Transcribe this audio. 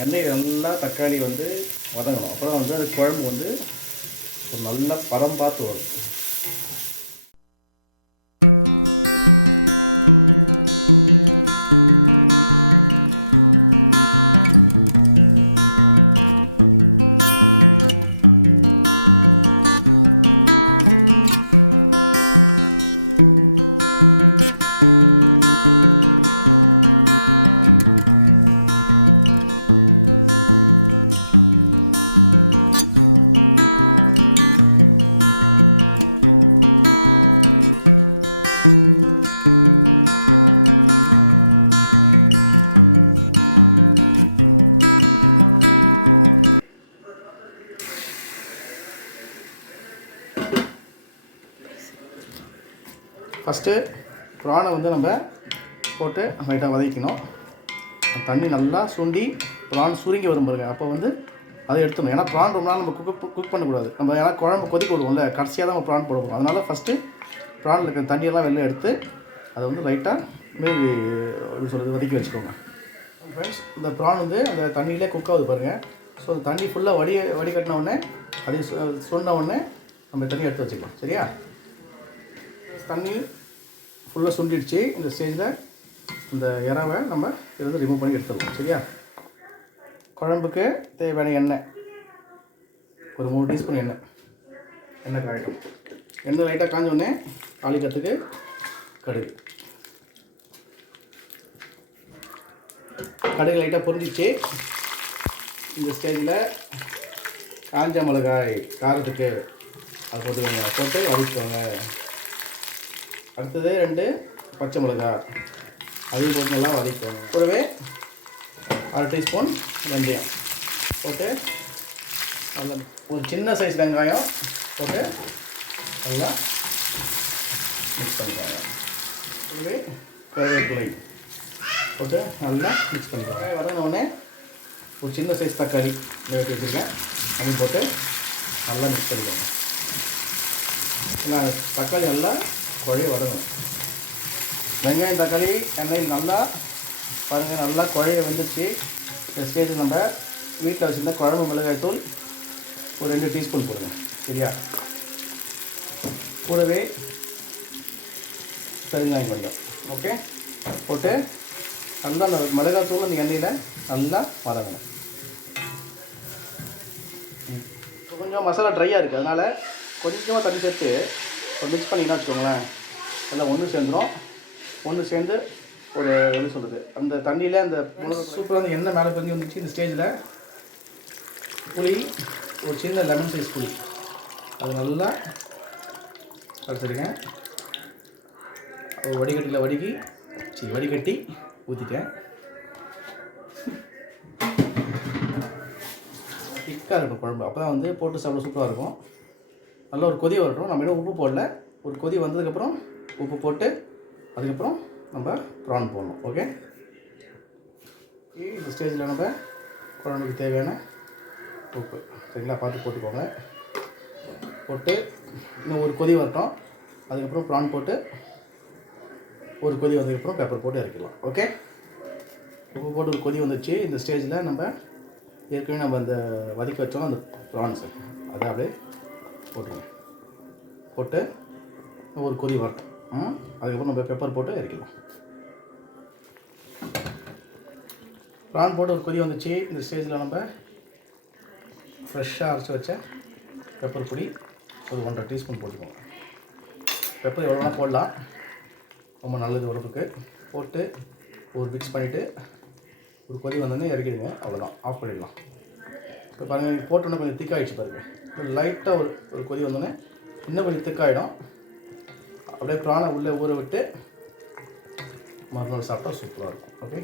எண்ணெய் நல்லா தக்காளி வந்து வதங்கணும். அப்போ தான் வந்து அது குழம்பு வந்து நல்லா பதம் பார்த்து வரும். ஃபஸ்ட்டு ப்ரானை வந்து நம்ம போட்டு லைட்டாக வதக்கணும். தண்ணி நல்லா சுண்டி ப்ரான் சுருங்கி வரும் பாருங்க. அப்போ வந்து அதை எடுத்துடணும். ஏன்னா ப்ரான் ரொம்ப நாள் நம்ம குக் பண்ணக்கூடாது. நம்ம ஏன்னா குழம்பு கொதிக்க விடுவோம்ல, கடைசியாக தான் நம்ம ப்ரான் போடுவோம். அதனால் ஃபஸ்ட்டு ப்ரானில் இருக்கிற தண்ணியெல்லாம் வெளில எடுத்து அதை வந்து லைட்டாக வதக்கி வச்சுக்கோங்க. ஃப்ரெண்ட்ஸ், இந்த ப்ரான் வந்து அந்த தண்ணியிலே குக் ஆகுது பாருங்கள். ஸோ அந்த தண்ணி ஃபுல்லாக வடிகட்டின உடனே அதே சுண்ட உடனே நம்ம தண்ணி எடுத்து வச்சுக்கலாம். சரியா? தண்ணி ஃபுல்லாக சுண்டிடுச்சு. இந்த ஸ்டேஜில் இந்த இறாவை நம்ம இதில் ரிமூவ் பண்ணி எடுத்துடலாம். சரியா? குழம்புக்கு தேவையான எண்ணெய் ஒரு 3 டீஸ்பூன் எண்ணெய் காய்க்கும். எண்ணெய் லைட்டாக காஞ்சோடனே தாளிக்கிறதுக்கு கடுகு லைட்டாக பொரிஞ்சிச்சு. இந்த ஸ்டேஜில் காஞ்ச மிளகாய் காரத்துக்கு அதை போட்டு வதக்கிக்கோங்க. அடுத்தது 2 பச்சை மிளகா அதையும் போட்டு நல்லா வதக்கிக்கோங்க. கூடவே 1/2 டீஸ்பூன் வெந்தயம் போட்டு நல்லா ஒரு சின்ன சைஸ் வெங்காயம் போட்டு நல்லா மிக்ஸ் பண்ணிக்கோங்க. கூடவே கருவேப்பிலை போட்டு நல்லா மிக்ஸ் பண்ணிக்கோங்க. வதங்கினோடனே ஒரு சின்ன சைஸ் தக்காளி வெட்டி வச்சுருக்கேன், அதையும் போட்டு நல்லா மிக்ஸ் பண்ணிக்கோங்க. ஏன்னா தக்காளி நல்லா குழைய வதங்கணும். வெங்காயம் தக்காளி எண்ணெயில் நல்லா பாருங்கள், நல்லா குழைய வந்துடுச்சு. இந்த ஸ்டேஜில் நம்ம வீட்டில் வச்சுருந்த குழம்பு மிளகாய் தூள் ஒரு 2 டீஸ்பூன் போடுங்க. சரியா? கூடவே பெருங்காயம் கொஞ்சம் ஓகே போட்டு நல்லா அந்த மிளகாய் தூள் அந்த எண்ணெயில் நல்லா வதங்கணும். கொஞ்சம் மசாலா ட்ரையாக இருக்குது, அதனால் கொஞ்சமாக தண்ணி சேர்த்து மிக்ஸ் பண்ணிங்கன்னா வச்சுக்கோங்களேன், நல்லா ஒன்று சேர்ந்து ஒரு எப்படி சொல்கிறது, அந்த தண்ணியில் அந்த சூப்பராக அந்த எண்ணெய் மேலே பிரிஞ்சு வந்துச்சு. இந்த ஸ்டேஜில் புளி ஒரு சின்ன லெமன் சைஸ் புளி அது நல்லா அரைச்சிருக்கேன். வடிகட்டி ஊற்றிட்டேன். திக்காக இருக்கும் குழம்பு, அப்போ தான் வந்து போட்டு சாப்பிட சூப்பராக இருக்கும். நல்லா ஒரு கொதி வரட்டும். நம்ம இன்னும் உப்பு போடல. ஒரு கொதி வந்ததுக்கப்புறம் உப்பு போட்டு அதுக்கப்புறம் நம்ம ப்ரான் போடணும். ஓகே, இந்த ஸ்டேஜில் நம்ம குழம்புக்கு தேவையான உப்பு சரிங்களா பார்த்து போட்டுக்கோங்க. போட்டு இன்னும் ஒரு கொதி வரட்டும். அதுக்கப்புறம் ப்ரான் போட்டு ஒரு கொதி வந்ததுக்கப்புறம் பெப்பர் போட்டு இறக்கிடலாம். ஓகே, உப்பு போட்டு ஒரு கொதி வந்துடுச்சு. இந்த ஸ்டேஜில் நம்ம ஏற்கனவே நம்ம அந்த வதக்கி வச்சோம் அந்த ப்ரான்ஸு அதை அப்படியே போட்டுருங்க. போட்டு ஒரு கொதி வரட்டும். அதுக்கப்புறம் நம்ம பெப்பர் போட்டு இறக்கலாம். ப்ரான் போட்டு ஒரு கொதி வந்துச்சு. இந்த ஸ்டேஜில் நம்ம ஃப்ரெஷ்ஷாக அரைச்சி வச்ச பெப்பர் பொடி ஒரு 1.5 டீஸ்பூன் போட்டுக்கோங்க. பெப்பர் எவ்வளோனா போடலாம், ரொம்ப நல்லது உடம்புக்கு. போட்டு ஒரு மிக்ஸ் பண்ணிவிட்டு ஒரு கொதி வந்தோடனே இறக்கிடுங்க. அவ்வளோதான், ஆஃப் பண்ணிடலாம். இப்போ பாருங்கள், போட்டோன்னே கொஞ்சம் திக்காகிடுச்சு பாருங்கள். லைட்டாக ஒரு கொதி வந்தோடனே இன்னும் கொஞ்சம் திக்காகிடும். அப்படியே ப்ரானை உள்ளே ஊற விட்டு மறுநாள் சாப்பிட்டா சூப்பராக இருக்கும். ஓகே.